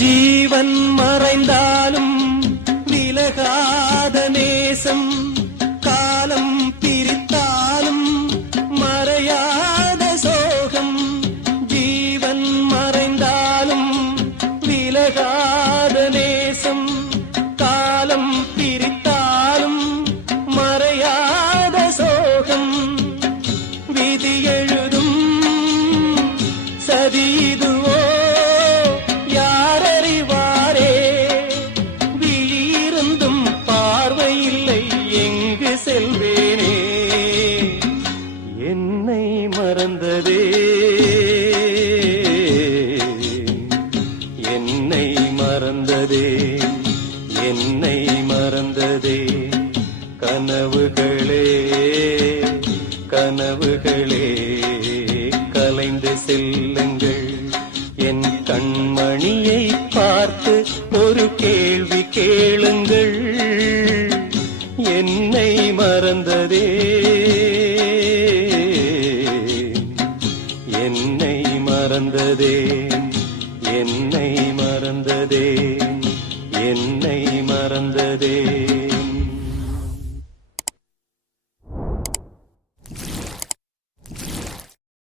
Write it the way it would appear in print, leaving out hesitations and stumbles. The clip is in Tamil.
ஜீவன் மறைந்தாலும் விலகாத நேசம், காலம் பிரித்தாலும் மறையாத சோகம். ஜீவன் மறைந்தாலும் விலகாத நேசம், காலம் பிரித்தாலும் மறையாத சோகம். விதி எழுதும் சதிதுவோ யாரறிவாரே, விழியிருந்தும் பார்வையில்லை எங்கு செல்வேனே. என்னை மறந்ததே, என்னை மறந்ததே, என்னை மறந்ததே. கனவுகளே கனவுகளே கலைந்து செல்லுங்கள். என் கண்மணியை பார்த்து ஒரு கேள்வி கேளுங்கள். என்னை மறந்ததே, என்னை மறந்ததே, என்னை மறந்ததே, என்னை மறந்ததே.